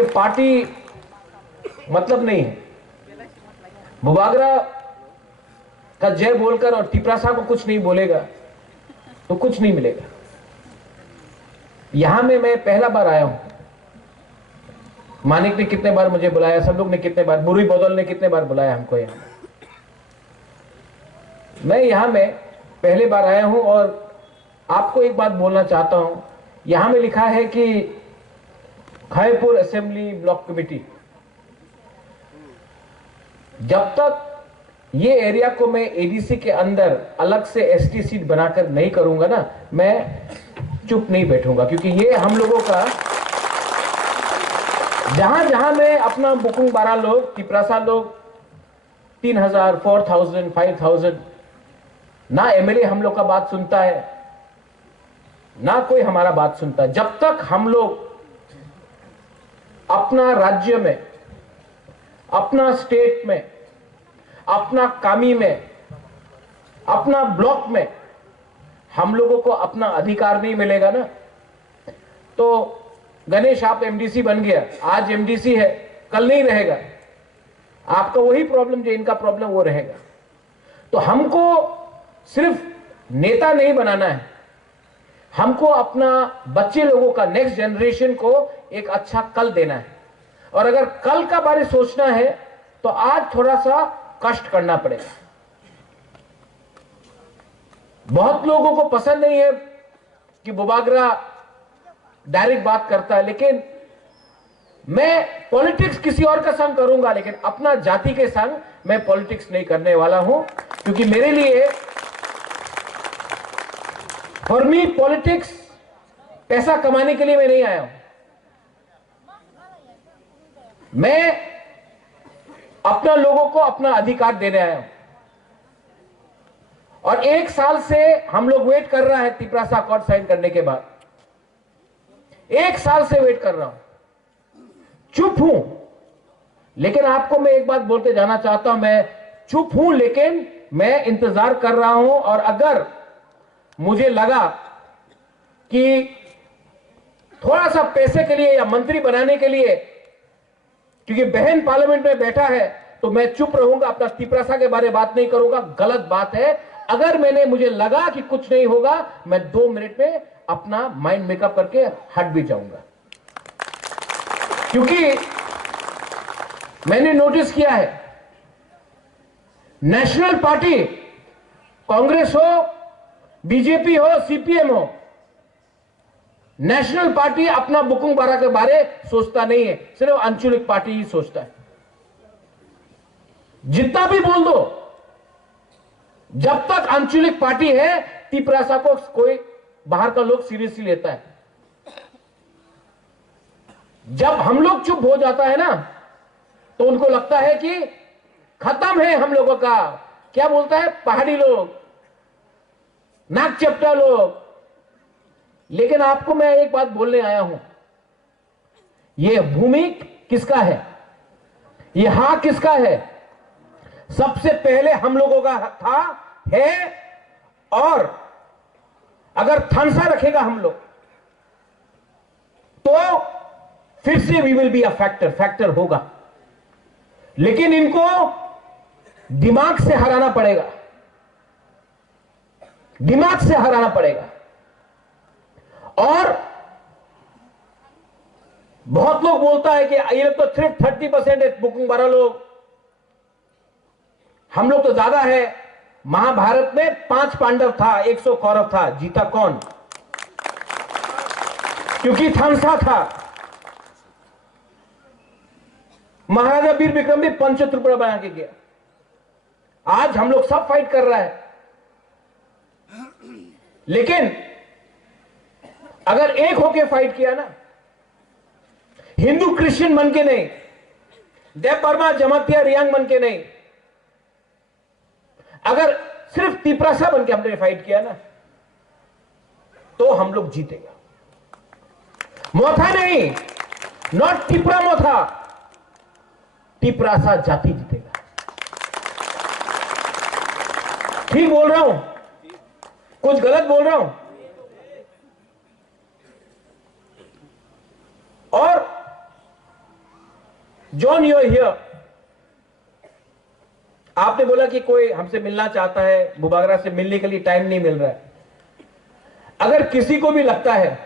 ये पार्टी मतलब नहीं है। बुबागरा का जय बोलकर और तिपरासा को कुछ नहीं बोलेगा तो कुछ नहीं मिलेगा। यहां में मैं पहला बार आया हूं। मानिक ने कितने बार मुझे बुलाया, सब लोग ने कितने बार, बुरी बदौल ने कितने बार बुलाया हमको यहां। मैं यहां में पहले बार आया हूं और आपको एक बात बोलना चाहता हूं। यहां में लिखा है कि खैरपुर असेंबली ब्लॉक कमेटी, जब तक ये एरिया को मैं एडीसी के अंदर अलग से एसटी सीट बनाकर नहीं करूंगा ना, मैं चुप नहीं बैठूंगा। क्योंकि ये हम लोगों का, जहां जहां में अपना बुकुंग 12 लोग, तिपरासा लोग 3000, 4000, 5000, ना एमएलए हम लोग का बात सुनता है, ना कोई हमारा बात सुनता है। जब तक हम लोग अपना राज्य में, अपना स्टेट में, अपना कामी में, अपना ब्लॉक में हम लोगों को अपना अधिकार नहीं मिलेगा ना, तो गणेश आप एमडीसी बन गया, आज एमडीसी है, कल नहीं रहेगा। आपका वही प्रॉब्लम जो इनका प्रॉब्लम वो रहेगा। तो हमको सिर्फ नेता नहीं बनाना है, हमको अपना बच्चे लोगों का, नेक्स्ट जनरेशन को एक अच्छा कल देना है। और अगर कल का बारे सोचना है तो आज थोड़ा सा कष्ट करना पड़ेगा। बहुत लोगों को पसंद नहीं है कि बुबागरा डायरेक्ट बात करता है, लेकिन मैं पॉलिटिक्स किसी और का संग करूंगा, लेकिन अपना जाति के संग मैं पॉलिटिक्स नहीं करने वाला हूं। क्योंकि मेरे लिए, फॉर मी पॉलिटिक्स पैसा कमाने के लिए मैं नहीं आया हूं। मैं अपना लोगों को अपना अधिकार देने आया हूं। और 1 साल से हम लोग वेट कर रहा है तिपरासा अकॉर्ड साइन करने के बाद। 1 साल से वेट कर रहा हूं, चुप हूं। लेकिन आपको मैं एक बात बोलते जाना चाहता हूं, मैं चुप हूं लेकिन मैं इंतजार कर रहा हूं। और अगर मुझे लगा कि थोड़ा सा पैसे के लिए या मंत्री बनाने के लिए, क्योंकि बहन पार्लियामेंट में बैठा है, तो मैं चुप रहूंगा, अपना तिपरासा के बारे में बात नहीं करूंगा। गलत बात है। अगर मुझे लगा कि कुछ नहीं होगा, मैं 2 मिनट में अपना माइंड मेकअप करके हट भी जाऊंगा। क्योंकि मैंने नोटिस किया है, नेशनल पार्टी, कांग्रेस हो, बीजेपी हो, सीपीएम हो, नेशनल पार्टी अपना बुकुंग 12 के बारे सोचता नहीं है, सिर्फ आंचलिक पार्टी ही सोचता है। जितना भी बोल दो, जब तक आंचलिक पार्टी है, तिपरासा को कोई बाहर का लोग सीरियसली लेता है। जब हम लोग चुप हो जाता है ना, तो उनको लगता है कि खत्म है हम लोगों का। क्या बोलता है, पहाड़ी लोग, नाक चपटा लोग। लेकिन आपको मैं एक बात बोलने आया हूं, यह भूमि किसका है, यह हाथ किसका है? सबसे पहले हम लोगों का था, है। और अगर थानसा रखेगा हम लोग, तो फिर से we will be a factor होगा। लेकिन इनको दिमाग से हराना पड़ेगा, दिमाग से हराना पड़ेगा। और बहुत लोग बोलता है कि ये लोग तो सिर्फ 30% है, बुकिंग 12 लोग, हम लोग तो ज्यादा है। महाभारत में 5 पांडव था, 100 कौरव था, जीता कौन? क्योंकि थानसा था। महाराजा वीर विक्रम भी पंचतुर्पड़ा बना के गया। आज हम लोग सब फाइट कर रहा है, लेकिन अगर एक होके फाइट किया ना, हिंदू क्रिश्चियन बन के नहीं, देव वर्मा जमातिया रियांग बन के नहीं, अगर सिर्फ तिपरासा बन के हमने फाइट किया ना, तो हम लोग जीतेगा। मोथा नहीं, नॉट टिपरा मोथा, तिपरासा जाति जीतेगा। ठीक बोल रहा हूं, कुछ गलत बोल रहा हूं? और जॉन, यू आर हियर। आपने बोला कि कोई हमसे मिलना चाहता है, बुबागरा से मिलने के लिए टाइम नहीं मिल रहा है। अगर किसी को भी लगता है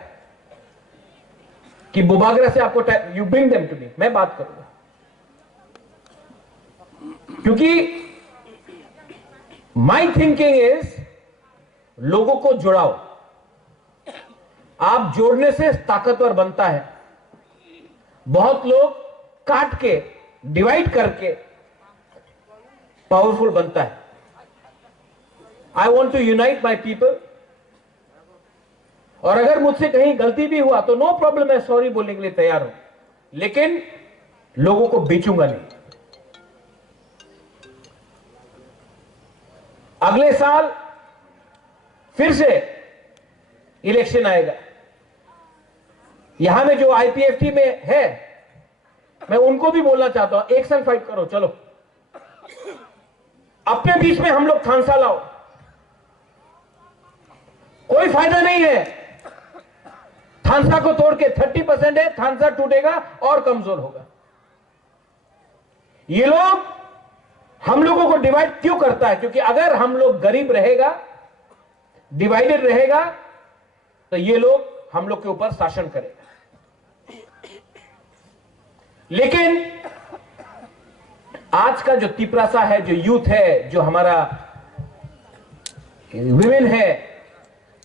कि बुबागरा से आपको time, you bring them to me, मैं बात करूंगा। क्योंकि माई थिंकिंग इज लोगों को जुड़ाओ। आप जोड़ने से ताकतवर बनता है। बहुत लोग काट के, डिवाइड करके पावरफुल बनता है। I want to unite my people. और अगर मुझसे कहीं गलती भी हुआ तो नो प्रॉब्लम, मैं सॉरी बोलने के लिए तैयार हूं, लेकिन लोगों को बेचूंगा नहीं। अगले साल फिर से इलेक्शन आएगा। यहां में जो आईपीएफटी में है, मैं उनको भी बोलना चाहता हूं, एक संग फाइट करो। चलो अपने बीच में हम लोग थानसा लाओ। कोई फायदा नहीं है थानसा को तोड़ के। 30% है, थानसा टूटेगा और कमजोर होगा। ये लोग हम लोगों को डिवाइड क्यों करता है? क्योंकि अगर हम लोग गरीब रहेगा, डिवाइडेड रहेगा, तो ये लोग हम लोग के ऊपर शासन करेगा। लेकिन आज का जो तिपरासा है, जो यूथ है, जो हमारा विमेन है,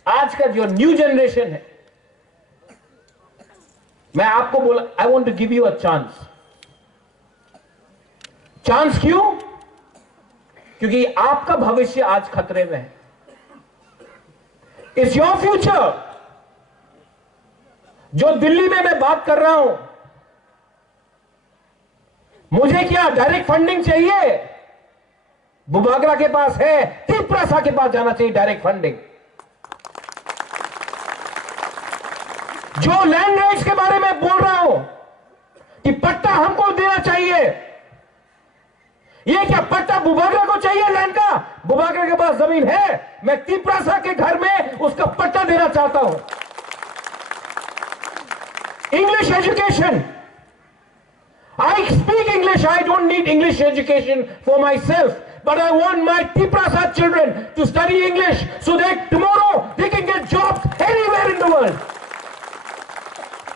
आज का जो न्यू जनरेशन है, मैं आपको बोला, I want to give you a chance. Chance क्यों? क्योंकि आपका भविष्य आज खतरे में है। It's your future. जो दिल्ली में मैं बात कर रहा हूं, मुझे क्या डायरेक्ट फंडिंग चाहिए? बुबागरा के पास है, तिपरासा के पास जाना चाहिए डायरेक्ट फंडिंग। जो लैंड राइट्स के बारे में बोल रहा हूं कि पट्टा हमको देना चाहिए, ये क्या पट्टा बुबागरा को चाहिए लैंड का? बुबागरा के पास जमीन है, मैं तिपरासा के घर में उसका पट्टा देना चाहता हूं। English education, I speak English. I don't need English education for myself, but I want my Tiprasa children to study English so that tomorrow they can get jobs anywhere in the world.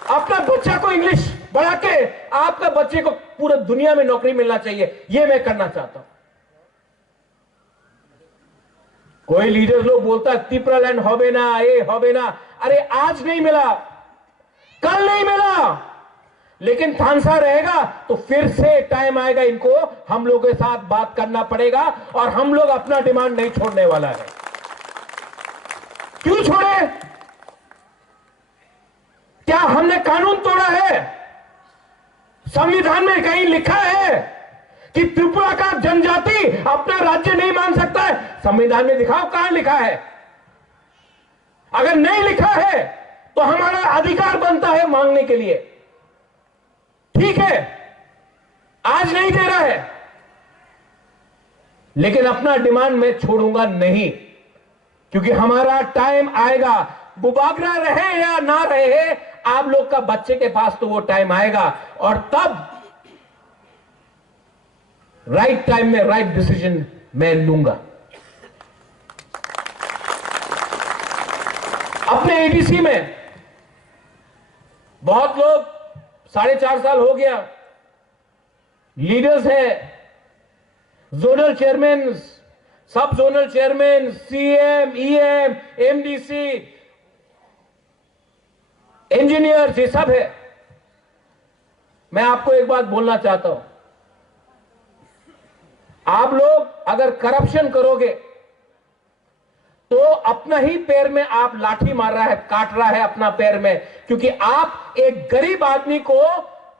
अपना बच्चा को English बढ़ा के आपका बच्चे को पूरे दुनिया में नौकरी मिलना चाहिए, ये मैं करना चाहता हूं। कोई लीडर लोग बोलता है तिपरा लैंड होबे ना, ये होबे ना। अरे आज नहीं मिला, कल नहीं मिला, लेकिन थानसा रहेगा तो फिर से टाइम आएगा, इनको हम लोगों के साथ बात करना पड़ेगा और हम लोग अपना डिमांड नहीं छोड़ने वाला है। क्यों छोड़े? क्या हमने कानून तोड़ा है? संविधान में कहीं लिखा है कि त्रिपुरा का जनजाति अपना राज्य नहीं मान सकता है? संविधान में दिखाओ कहां लिखा है। अगर नहीं लिखा है तो हमारा अधिकार बनता है मांगने के लिए। ठीक है, आज नहीं दे रहा है, लेकिन अपना डिमांड मैं छोड़ूंगा नहीं, क्योंकि हमारा टाइम आएगा। बुबागरा रहे या ना रहे, आप लोग का बच्चे के पास तो वो टाइम आएगा, और तब राइट टाइम में राइट डिसीजन मैं लूंगा। अपने एडीसी में बहुत लोग 4.5 साल हो गया लीडर्स हैं, जोनल चेयरमैन, सब zonal chairman, CM, EM, MDC, engineer, ये सब है। मैं आपको एक बात बोलना चाहता हूं, आप लोग अगर करप्शन करोगे तो अपना ही पैर में आप लाठी मार रहा है, काट रहा है अपना पैर में, क्योंकि आप एक गरीब आदमी को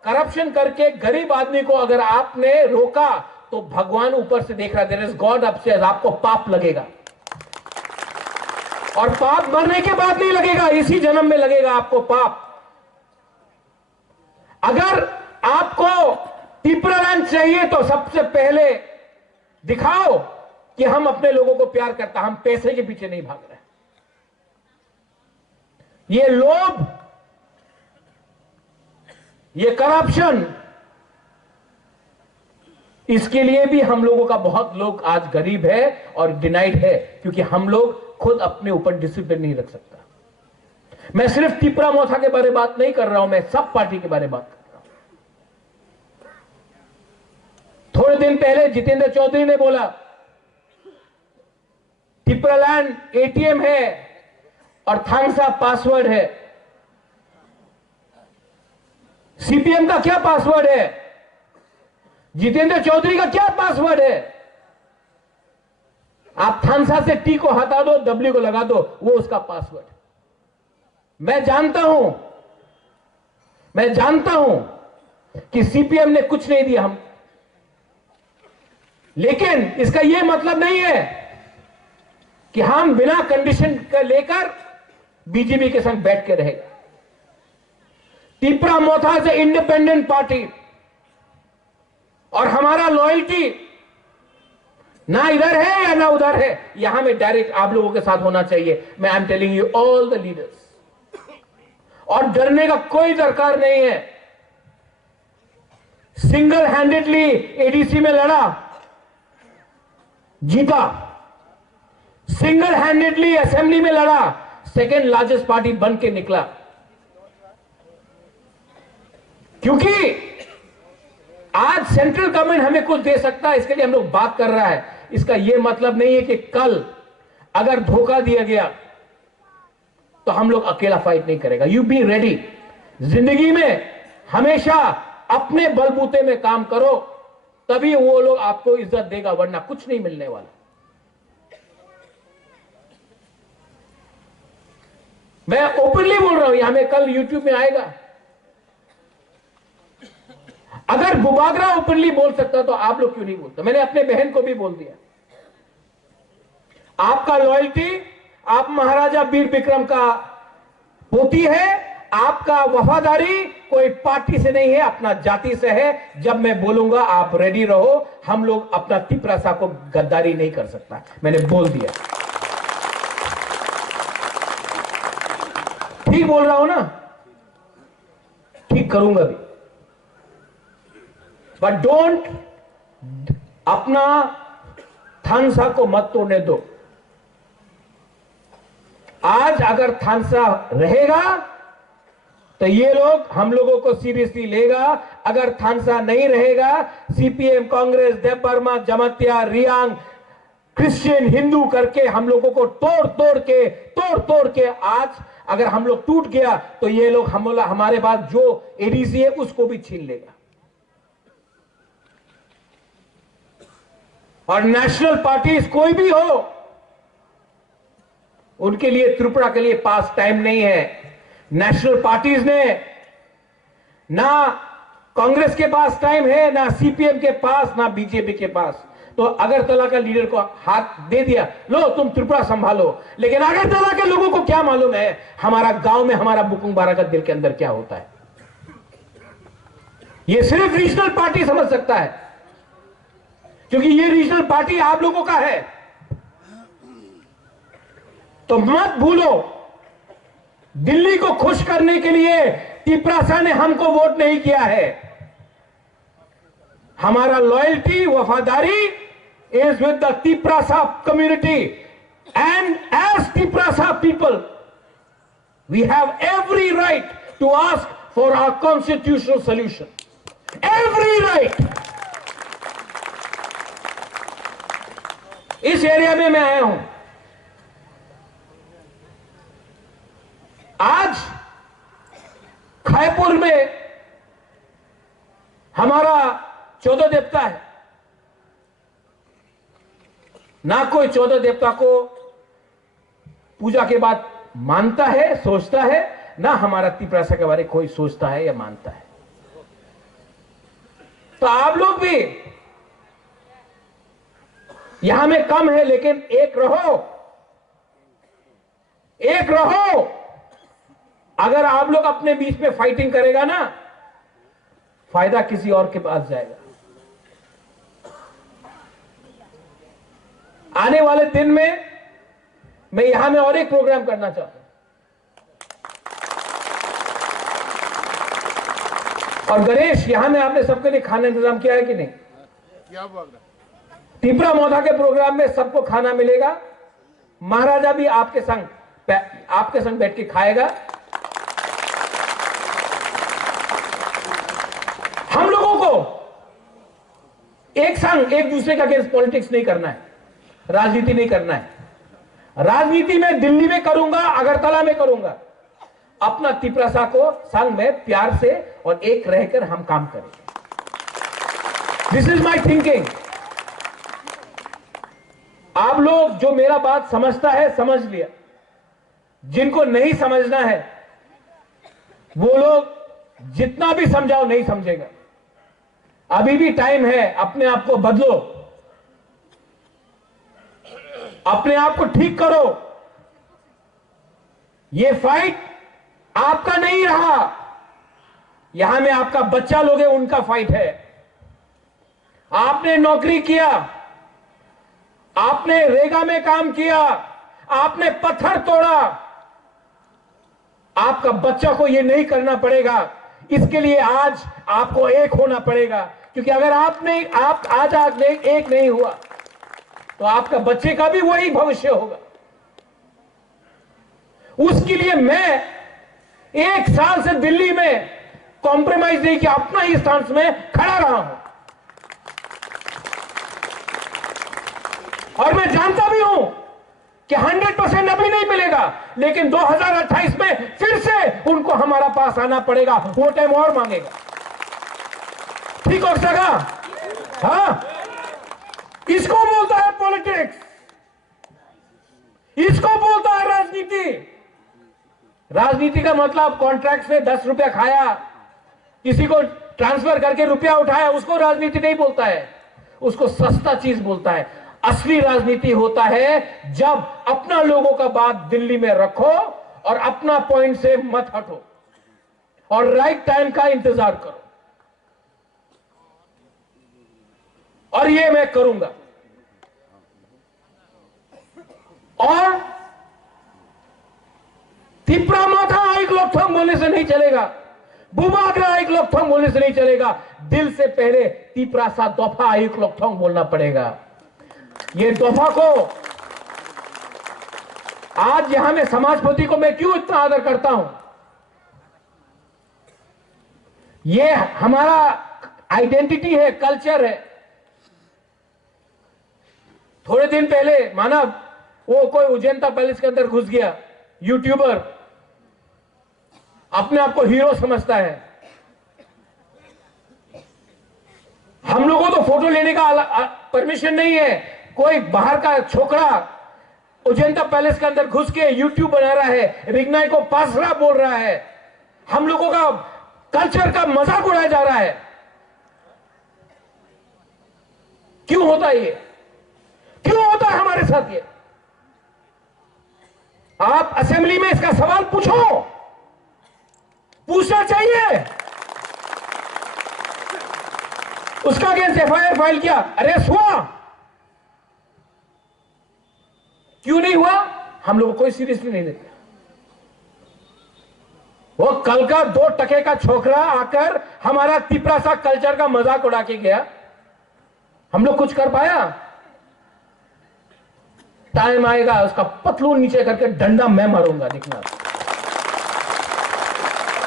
करप्शन करके, गरीब आदमी को अगर आपने रोका तो भगवान ऊपर से देख रहा है, देयर इज गॉड अपस्टेयर्स, आपको पाप लगेगा। और पाप मरने के बाद नहीं लगेगा, इसी जन्म में लगेगा आपको पाप। अगर आपको तिपरा लैंड चाहिए तो सबसे पहले दिखाओ कि हम अपने लोगों को प्यार करता, हम पैसे के पीछे नहीं भाग रहे। ये लोभ, ये करप्शन, इसके लिए भी हम लोगों का बहुत लोग आज गरीब है और डिनाइड है, क्योंकि हम लोग खुद अपने ऊपर डिसिप्लिन नहीं रख सकता। मैं सिर्फ तिपरा मोथा के बारे में बात नहीं कर रहा हूं, मैं सब पार्टी के बारे में बात कर रहा हूं। थोड़े दिन पहले जितेंद्र चौधरी ने बोला तिपरालैंड एटीएम है और थांगसा पासवर्ड है। सीपीएम का क्या पासवर्ड है? जितेंद्र चौधरी का क्या पासवर्ड है? आप थांगसा से टी को हटा दो, डब्ल्यू को लगा दो, वो उसका पासवर्ड है। मैं जानता हूं कि सीपीएम ने कुछ नहीं दिया हम, लेकिन इसका यह मतलब नहीं है कि हम बिना कंडीशन का लेकर बीजेपी के संग बैठ के रहेगा। तिपरा मोथा से इंडिपेंडेंट पार्टी और हमारा लॉयल्टी ना इधर है या ना उधर है, यहां में डायरेक्ट आप लोगों के साथ होना चाहिए। मैं I am telling you all the leaders, और डरने का कोई दरकार नहीं है। सिंगल हैंडेडली एडीसी में लड़ा, जीता। सिंगल हैंडेडली असेंबली में लड़ा, सेकेंड लार्जेस्ट पार्टी बन के निकला। क्योंकि आज सेंट्रल गवर्नमेंट हमें कुछ दे सकता है, इसके लिए हम लोग बात कर रहा है। इसका यह मतलब नहीं है कि कल अगर धोखा दिया गया तो हम लोग अकेला फाइट नहीं करेगा। You be ready. जिंदगी में हमेशा अपने बलबूते में काम करो, तभी वो लोग आपको इज्जत देगा, वरना कुछ नहीं मिलने वाला। मैं ओपनली बोल रहा हूं, यहां में कल यूट्यूब में आएगा। अगर बुबागरा ओपनली बोल सकता तो आप लोग क्यों नहीं बोलते? मैंने अपने बहन को भी बोल दिया, आपका लॉयल्टी, आप महाराजा वीर विक्रम का पोती है, आपका वफादारी कोई पार्टी से नहीं है, अपना जाति से है। जब मैं बोलूंगा आप रेडी रहो। हम लोग अपना तिपरासा को गद्दारी नहीं कर सकता, मैंने बोल दिया। ठीक बोल रहा हूं ना? ठीक करूंगा भी, बट डोंट अपना थानसा को मत तोड़ने दो। आज अगर थानसा रहेगा तो ये लोग हम लोगों को सीरियसली लेगा। अगर थानसा नहीं रहेगा, सीपीएम, कांग्रेस, देवबर्मा, जमातिया, रियांग, क्रिश्चियन, हिंदू करके हम लोगों को तोड़ के आज अगर हम लोग टूट गया तो ये लोग हमारे पास जो एडीसी है उसको भी छीन लेगा। और नेशनल पार्टीज कोई भी हो, उनके लिए त्रिपुरा के लिए पास टाइम नहीं है। नेशनल पार्टीज ने ना कांग्रेस के पास टाइम है, ना सीपीएम के पास, ना बीजेपी के पास। तो अगरतला का लीडर को हाथ दे दिया, लो तुम त्रिपुरा संभालो। लेकिन अगरतला के लोगों को क्या मालूम है हमारा गांव में, हमारा बुकुंग बारा का दिल के अंदर क्या होता है। ये सिर्फ रीजनल पार्टी समझ सकता है, क्योंकि ये रीजनल पार्टी आप लोगों का है। तो मत भूलो, दिल्ली को खुश करने के लिए तिपरासा ने हमको वोट नहीं किया है। हमारा लॉयल्टी, वफादारी is with the Tiprasa community, and as Tiprasa people we have every right to ask for our constitutional solution. Every right. इस एरिया में मैं आया हूं। आज खायपुर में हमारा 14 देवता है, ना कोई 14 देवता को पूजा के बाद मानता है, सोचता है, ना हमारा तिपरासा के बारे में कोई सोचता है या मानता है। तो आप लोग भी यहां में कम है, लेकिन एक रहो, एक रहो। अगर आप लोग अपने बीच में फाइटिंग करेगा ना, फायदा किसी और के पास जाएगा। आने वाले दिन में मैं यहां में और एक प्रोग्राम करना चाहता हूं। और गणेश, यहां में आपने सबके लिए खाना इंतजाम किया है कि नहीं? तिपरा मोथा के प्रोग्राम में सबको खाना मिलेगा। महाराजा भी आपके संग बैठ के खाएगा। हम लोगों को एक संग एक दूसरे का अगेंस्ट पॉलिटिक्स नहीं करना है, राजनीति नहीं करना है। राजनीति में दिल्ली में करूंगा, अगरतला में करूंगा। अपना तिपरासा को संग में प्यार से और एक रहकर हम काम करेंगे। This is my thinking. आप लोग जो मेरा बात समझता है समझ लिया, जिनको नहीं समझना है वो लोग जितना भी समझाओ नहीं समझेगा। अभी भी टाइम है, अपने आप को बदलो, अपने आप को ठीक करो। ये फाइट आपका नहीं रहा, यहां में आपका बच्चा लोग है, उनका फाइट है। आपने नौकरी किया, आपने रेगा में काम किया, आपने पत्थर तोड़ा, आपका बच्चा को यह नहीं करना पड़ेगा। इसके लिए आज आपको एक होना पड़ेगा, क्योंकि अगर आप आज एक नहीं हुआ तो आपका बच्चे का भी वही भविष्य होगा। उसके लिए मैं एक साल से दिल्ली में कॉम्प्रोमाइज नहीं किया, अपना ही स्टांस में खड़ा रहा हूं। और मैं जानता भी हूं कि 100% अभी नहीं मिलेगा, लेकिन 2028 में फिर से उनको हमारा पास आना पड़ेगा, वो टाइम और मांगेगा। ठीक हो सका? हाँ, इसको बोलता है पॉलिटिक्स, इसको बोलता है राजनीति। राजनीति का मतलब कॉन्ट्रैक्ट से 10 रुपया खाया, किसी को ट्रांसफर करके रुपया उठाया, उसको राजनीति नहीं बोलता है, उसको सस्ता चीज बोलता है। असली राजनीति होता है जब अपना लोगों का बात दिल्ली में रखो और अपना पॉइंट से मत हटो और राइट टाइम का इंतजार करो, और ये मैं करूंगा। और तिपरा माथा एक लोकथंग बोलने से नहीं चलेगा, बुबागरा एक लोकथंग बोलने से नहीं चलेगा। दिल से पहले तिपरासा दोफा एक लोकथंग बोलना पड़ेगा। ये दोफा को आज यहां में समाजपति को मैं क्यों इतना आदर करता हूं, ये हमारा आइडेंटिटी है, कल्चर है। थोड़े दिन पहले मानव वो कोई उजैनता पैलेस के अंदर घुस गया, यूट्यूबर अपने आप को हीरो समझता है। हम लोगों को तो फोटो लेने का परमिशन नहीं है। कोई बाहर का छोकरा उजैनता पैलेस के अंदर घुस के यूट्यूब बना रहा है, रिग्नाई को पासरा बोल रहा है, हम लोगों का कल्चर का मजाक उड़ाया जा रहा है। क्यों होता है ये? क्यों होता है हमारे साथ ये? आप असेंबली में इसका सवाल पूछो, पूछना चाहिए। उसका अगेंस्ट एफआईआर फाइल किया, अरेस्ट हुआ, क्यों नहीं हुआ? हम लोग कोई सीरियसली नहीं लेते। वो कल का 2 टके का छोकरा आकर हमारा तिपरासा कल्चर का मजाक उड़ा के गया, हम लोग कुछ कर पाया? टाइम आएगा उसका पतलून नीचे करके डंडा मैं मारूंगा, देखना।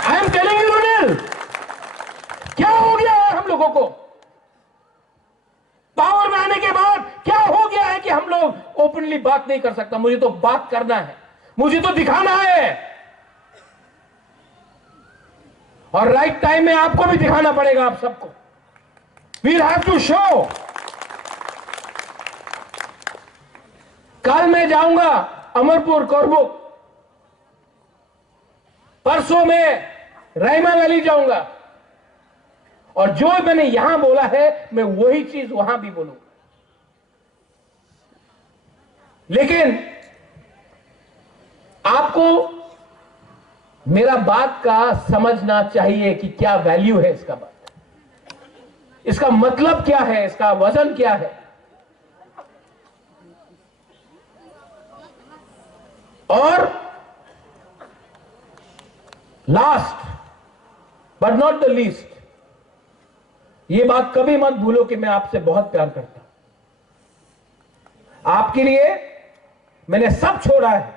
आई एम टेलिंग यू रुनिल, क्या हो गया है हम लोगों को? पावर में आने के बाद क्या हो गया है कि हम लोग ओपनली बात नहीं कर सकता? मुझे तो बात करना है, मुझे तो दिखाना है, और राइट टाइम में आपको भी दिखाना पड़ेगा। आप सबको वील हैव टू शो। कल मैं जाऊंगा अमरपुर, कोरबुक, परसों में रहीमा वैली जाऊंगा, और जो मैंने यहां बोला है मैं वही चीज वहां भी बोलूंगा। लेकिन आपको मेरा बात का समझना चाहिए कि क्या वैल्यू है इसका, बात, इसका मतलब क्या है, इसका वजन क्या है। और last but not the least, ये बात कभी मत भूलो कि मैं आपसे बहुत प्यार करता हूं। आपके लिए मैंने सब छोड़ा है।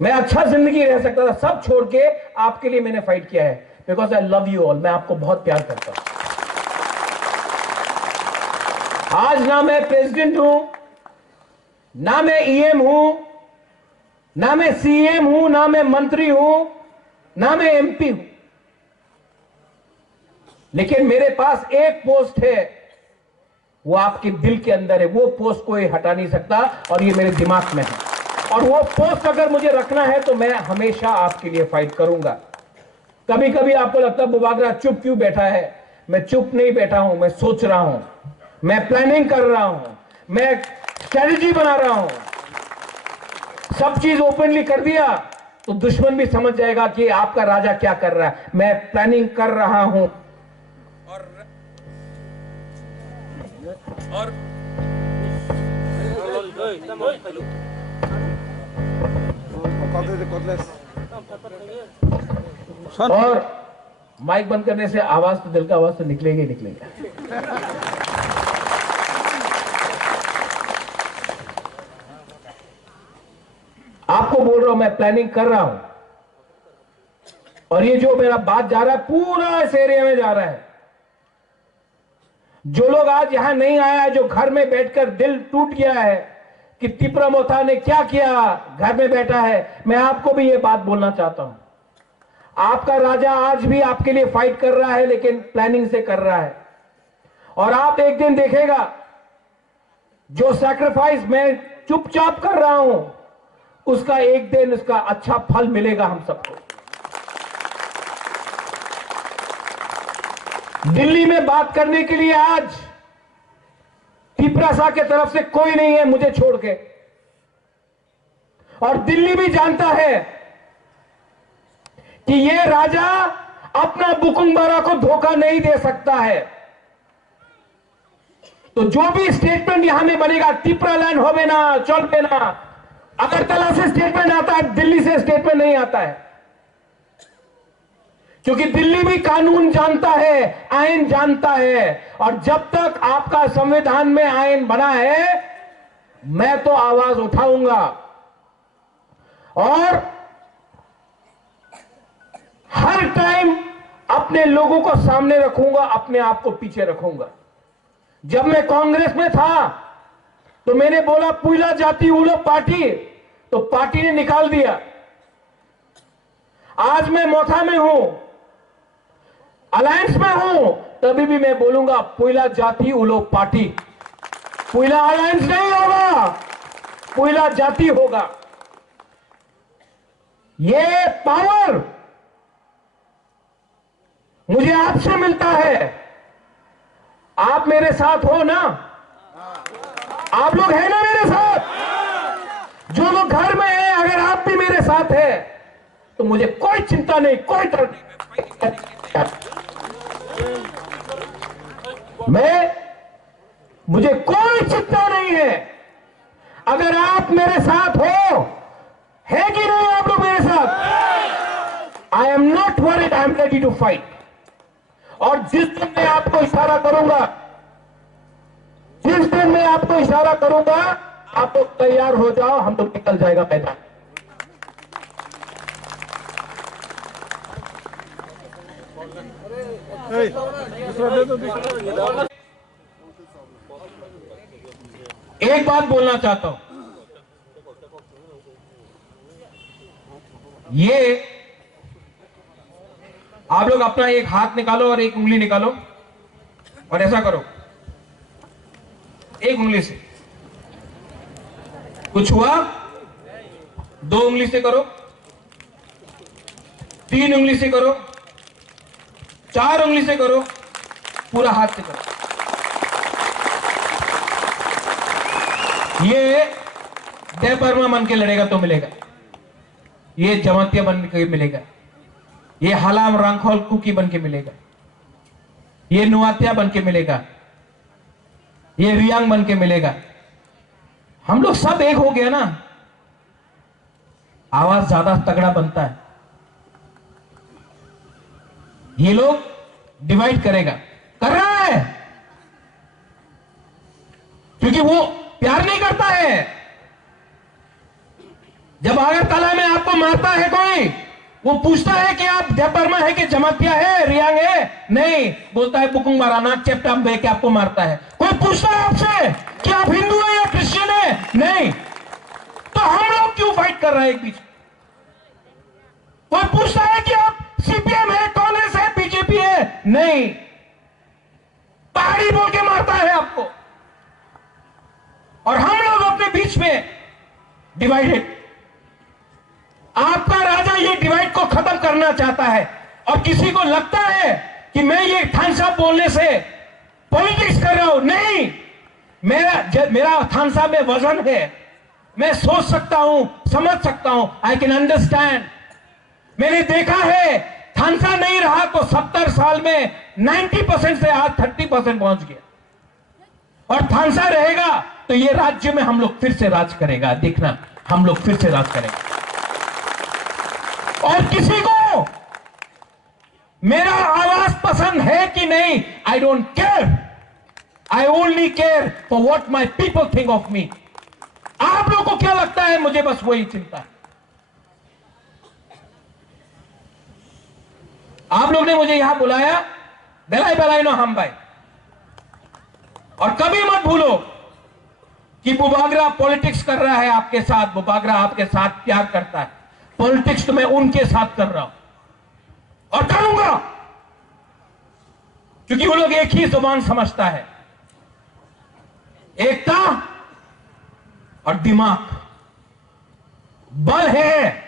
मैं अच्छा जिंदगी रह सकता था, सब छोड़ के आपके लिए मैंने फाइट किया है, because I love you all. मैं आपको बहुत प्यार करता हूं। आज ना मैं प्रेसिडेंट हूं, ना मैं ईएम हूं, ना मैं सीएम हूं, ना मैं मंत्री हूं, ना मैं एमपी हूं, लेकिन मेरे पास एक पोस्ट है, वो आपके दिल के अंदर है। वो पोस्ट कोई हटा नहीं सकता और ये मेरे दिमाग में है। और वो पोस्ट अगर मुझे रखना है तो मैं हमेशा आपके लिए फाइट करूंगा। कभी कभी आपको लगता है बुबागरा चुप क्यों बैठा है? मैं चुप नहीं बैठा हूं, मैं सोच रहा हूं, मैं प्लानिंग कर रहा हूं, मैं स्ट्रेटजी बना रहा हूं। सब चीज ओपनली कर दिया तो दुश्मन भी समझ जाएगा कि आपका राजा क्या कर रहा है। मैं प्लानिंग कर रहा हूं और माइक बंद करने से आवाज तो दिल का आवाज तो निकलेगा ही निकलेगा। आपको बोल रहा हूं, मैं प्लानिंग कर रहा हूं और ये जो मेरा बात जा रहा है पूरा इस एरिया में जा रहा है। जो लोग आज यहां नहीं आया है, जो घर में बैठकर दिल टूट गया है कि तिपरा मोथा ने क्या किया, घर में बैठा है, मैं आपको भी ये बात बोलना चाहता हूं। आपका राजा आज भी आपके लिए फाइट कर रहा है, लेकिन प्लानिंग से कर रहा है। और आप एक दिन देखेगा जो सैक्रिफाइस मैं चुपचाप कर रहा हूं, उसका एक दिन उसका अच्छा फल मिलेगा हम सबको। दिल्ली में बात करने के लिए आज तिपरासा के तरफ से कोई नहीं है मुझे छोड़ के। और दिल्ली भी जानता है कि ये राजा अपना बुकुंबारा को धोखा नहीं दे सकता है। तो जो भी स्टेटमेंट यहां में बनेगा, तिपरा लैंड हो ना, चल ना, अगरतला से स्टेटमेंट आता है, दिल्ली से स्टेटमेंट नहीं आता है। क्योंकि दिल्ली भी कानून जानता है, आईन जानता है। और जब तक आपका संविधान में आईन बना है, मैं तो आवाज उठाऊंगा और हर टाइम अपने लोगों को सामने रखूंगा, अपने आप को पीछे रखूंगा। जब मैं कांग्रेस में था तो मैंने बोला पुइला जाति उलो पार्टी, तो पार्टी ने निकाल दिया। आज मैं मोथा में हूं, अलायंस में हूं, तभी भी मैं बोलूंगा पुइला जाति उलो पार्टी। पुइला अलायंस नहीं होगा, पुइला जाति होगा। ये पावर मुझे आपसे मिलता है। आप मेरे साथ हो ना? आप लोग हैं ना मेरे साथ? जो लोग घर में हैं, अगर आप भी मेरे साथ हैं तो मुझे कोई चिंता नहीं, कोई डर नहीं, मुझे कोई चिंता नहीं है। अगर आप मेरे साथ हो, है कि नहीं आप लोग मेरे साथ? I am not worried, I am ready to fight. और जिस दिन मैं आपको इशारा करूंगा, जिस दिन मैं आपको इशारा करूंगा, आप लोग तैयार हो जाओ, हम लोग निकल जाएगा मैदान। एक बात बोलना चाहता हूं, ये आप लोग अपना एक हाथ निकालो और एक उंगली निकालो और ऐसा करो, एक उंगली से। कुछ हुआ? दो उंगली से करो, तीन उंगली से करो, चार उंगली से करो, पूरा हाथ से करो। ये देवबर्मा बन के लड़ेगा तो मिलेगा, ये जमातिया बन के मिलेगा, ये हलाम रंगखोल कुकी बन के मिलेगा, ये नुआतिया बन के मिलेगा, ये रियांग बन के मिलेगा। हम लोग सब एक हो गया ना, आवाज ज्यादा तगड़ा बनता है। ये लोग डिवाइड करेगा, कर रहा है, क्योंकि वो प्यार नहीं करता है। जब अगरतला में आपको मारता है कोई, वो पूछता है कि आप जयपरमा है कि जमातिया है, रियांग है? नहीं, बोलता है बुकुंग माराना चेपटाम बे के आपको मारता है। कोई पूछता है आपसे कि आप हिंदू है या क्रिश्चियन है? नहीं। तो हम लोग क्यों फाइट कर रहे हैं एक बीच? कोई पूछता है कि आप सीपीएम है, कांग्रेस है, बीजेपी है? नहीं, पहाड़ी बोल के मारता है आपको। और हम लोग अपने बीच में डिवाइडेड। आपका राजा ये डिवाइड को खत्म करना चाहता है, और किसी को लगता है कि मैं ये थानसा बोलने से पॉलिटिक्स कर रहा हूं। नहीं, मेरा थानसा में वजन है, मैं सोच सकता हूं, समझ सकता हूं, आई कैन अंडरस्टैंड। मैंने देखा है थानसा नहीं रहा तो 70 साल में 90% से आज 30% पहुंच गया, और थानसा रहेगा तो ये राज्य में हम लोग फिर से राज करेगा। देखना, हम लोग फिर से राज करेंगे। और किसी को मेरा आवाज पसंद है कि नहीं, I don't care, I only care for what my people think of me. आप लोगों को क्या लगता है, मुझे बस वही चिंता है। आप लोग ने मुझे यहां बुलाया, बेलाई बेलाई नो हम भाई, और कभी मत भूलो कि बुबागरा पॉलिटिक्स कर रहा है आपके साथ। बुबागरा आपके साथ प्यार करता है, पॉलिटिक्स तो मैं उनके साथ कर रहा हूं और करूंगा, क्योंकि वो लोग एक ही जुबान समझता है, एकता और दिमाग। बल है,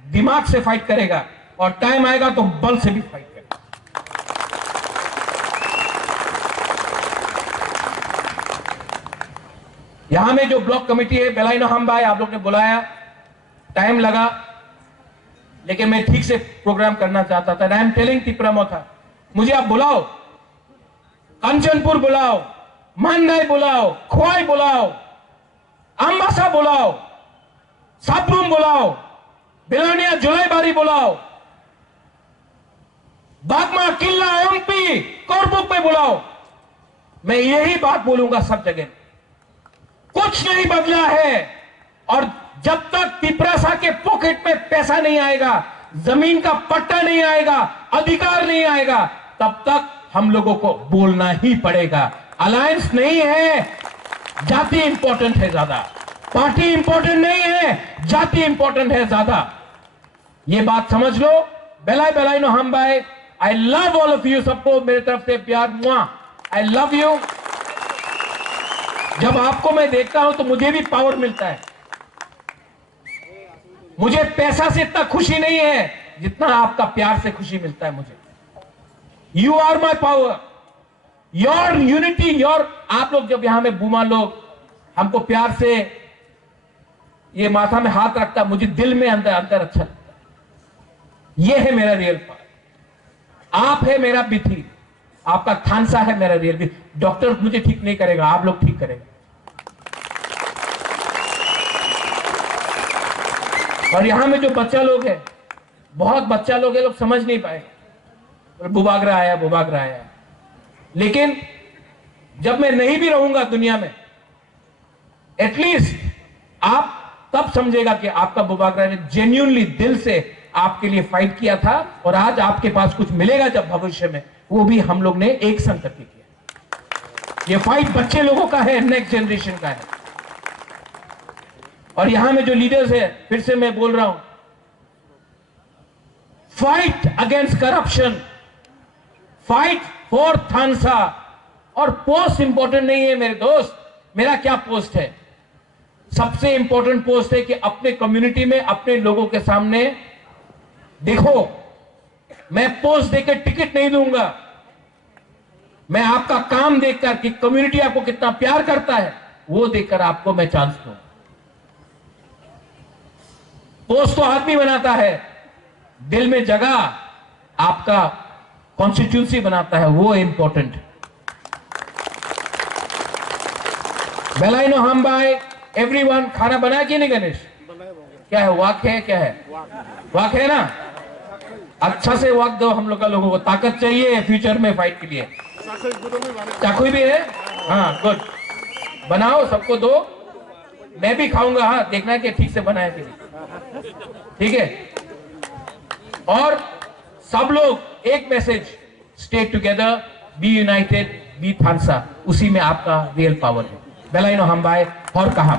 दिमाग से फाइट करेगा, और टाइम आएगा तो बल से भी फाइट करेगा। यहां में जो ब्लॉक कमेटी है, बेलाइनो हम भाई, आप लोग ने बुलाया, टाइम लगा, लेकिन मैं ठीक से प्रोग्राम करना चाहता था। आई एम टेलिंग तिपरामो था, मुझे आप बुलाओ, कंचनपुर बुलाओ, मानदाई बुलाओ, खोवाई बुलाओ, अम्बासा बुलाओ, सापरूम बुलाओ, बेलानिया जुलाईबारी बुलाओ, बागमा, किल्ला, एमपी, कोरबुक में बुलाओ। मैं यही बात बोलूंगा सब जगह, कुछ नहीं बदला है। और जब तक तिपरासा के पॉकेट में पैसा नहीं आएगा, जमीन का पट्टा नहीं आएगा, अधिकार नहीं आएगा, तब तक हम लोगों को बोलना ही पड़ेगा। अलायंस नहीं है, जाति इंपॉर्टेंट है ज्यादा, पार्टी इंपॉर्टेंट नहीं है, जाति इंपॉर्टेंट है ज्यादा। ये बात समझ लो। बेलाई बेलाई नो हम भाई, I love all of you, सबको मेरे तरफ से प्यार, मुआ, आई लव यू। जब आपको मैं देखता हूं तो मुझे भी पावर मिलता है। मुझे पैसा से इतना खुशी नहीं है जितना आपका प्यार से खुशी मिलता है मुझे। You are my power, your unity, your. आप लोग जब यहां में बूमा लोग हमको प्यार से ये माथा में हाथ रखता, मुझे दिल में अंदर अंदर अच्छा लगता है। ये है मेरा रियल पावर। आप है मेरा बिथी, आपका थानसा है मेरा रियल बिथी। डॉक्टर मुझे ठीक नहीं करेगा, आप लोग ठीक करेंगे। और यहां में जो बच्चा लोग है, बहुत बच्चा लोग है, लोग समझ नहीं पाए, बुबागरा आया, बुबागरा आया। लेकिन जब मैं नहीं भी रहूंगा दुनिया में, एटलीस्ट आप तब समझेगा कि आपका बुबागरा ने जेन्युइनली दिल से आपके लिए फाइट किया था, और आज आपके पास कुछ मिलेगा जब भविष्य में, वो भी हम लोग ने एक संग करके किया। ये फाइट बच्चे लोगों का है, नेक्स्ट जनरेशन का है। और यहां में जो लीडर्स है, फिर से मैं बोल रहा हूं, fight against corruption, fight for थानसा। और पोस्ट इंपॉर्टेंट नहीं है मेरे दोस्त, मेरा क्या पोस्ट है? सबसे इंपॉर्टेंट पोस्ट है कि अपने कम्युनिटी में अपने लोगों के सामने देखो, मैं पोस्ट देकर टिकट नहीं दूंगा, मैं आपका काम देखकर कि कम्युनिटी आपको कितना प्यार करता है, वो देखकर आपको मैं चांस दूं। पोस्ट तो आदमी बनाता है, दिल में जगह आपका कॉन्स्टिट्यूंसी बनाता है, वो इंपॉर्टेंट। बेलाइनो हम भाई, एवरीवन, खाना बनाया कि नहीं गणेश? क्या है, वाक है, क्या है? वाक है ना? अच्छा से वक्त दो हम लोग का, लोगों को ताकत चाहिए फ्यूचर में फाइट के लिए। चाकू भी है, हाँ गुड, बनाओ सबको दो, मैं भी खाऊंगा, हाँ देखना है कि ठीक से बनाया कि नहीं, ठीक है। और सब लोग एक message, stay together, be united, be थानसा, उसी में आपका रियल पावर है। बेलाइनो हम बाय और कहा